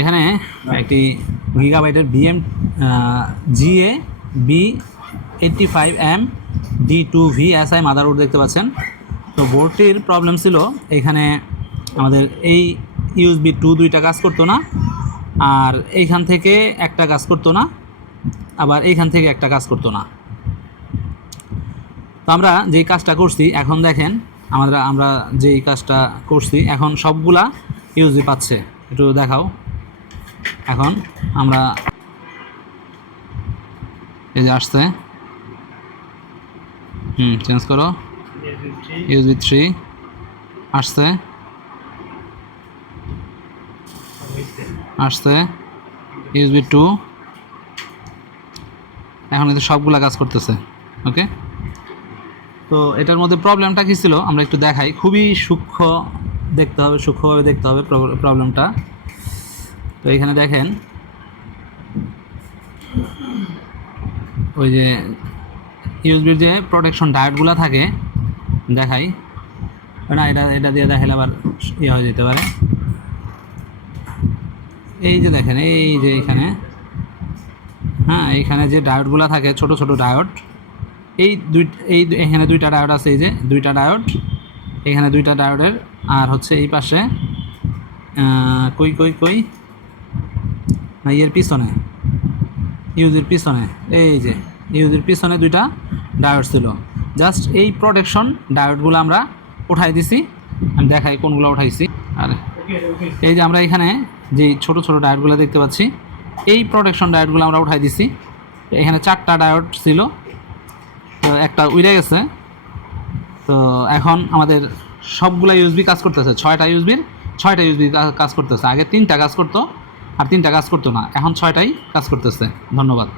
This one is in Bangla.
এখানে একটি গিগাবাইটের B M G A B eighty five M D two V S I motherboard দেখতে পাচ্ছেন। তো বোর্ডটির প্রবলেম ছিল, এখানে আমাদের এই ইউএসবি টু দুইটা কাজ করতো না, আর এইখান থেকে একটা কাজ করতো না, আবার এইখান থেকে একটা কাজ করতো না। তো আমরা যেই কাজটা করছি, এখন দেখেন, আমরা আমরা যেই কাজটা করছি, এখন সবগুলা ইউজি পাচ্ছে। একটু দেখাও। এখন আমরা এই যে আসছে। হুম চেঞ্জ করো। ইউজি থ্রি আসছে। আসছে। ইউজবি টু এখন কিন্তু সবগুলা কাজ করতেছে ওকে তো এটার মধ্যে প্রবলেমটা কী ছিল? আমরা একটু দেখাই। খুবই সূক্ষ্ম দেখতে হবে, সূক্ষ্মভাবে দেখতে হবে প্রবলেমটা তো এখানে দেখেন, ওই যে ইউজবির যে প্রোটেকশন ডায়েটগুলো থাকে, দেখাই। না, এটা এটা দিয়ে দেখালে আবার ইয়ে হয়ে যেতে পারে। এই যে দেখেন, এই যে এখানে হ্যাঁ এইখানে যে ডায়োডগুলো থাকে, ছোট ছোট ডায়োড এই দুই, এই এখানে দুইটা ডায়োড আছে, এই যে দুইটা ডায়োড এখানে দুইটা ডায়োডের আর হচ্ছে এই পাশে কই কই কই? না ইয়ের পিছনে ইউজের পিছনে, এই যে ইউজের পিছনে দুইটা ডায়োড ছিল। জাস্ট এই প্রোটেকশন ডায়োডগুলো আমরা উঠাই দিছি, আমি দেখাই কোনগুলো উঠাইছি। আর এই যে আমরা এখানে যে ছোট ছোট ডায়োডগুলো দেখতে পাচ্ছি, এই প্রোটেকশন ডায়োডগুলো আমরা উঠাই দিছি। এখানে চারটা ডায়োড ছিল, তো একটা উড়ে গেছে। তো এখন আমাদের সবগুলা ইউজবি কাজ করতেছে, ছয়টা ইউএসবির ছয়টা ইউএসবি কাজ করতেছে। আগে তিনটা কাজ করতো আর তিনটা কাজ করতো না। এখন ছয়টাই কাজ করতেছে। ধন্যবাদ।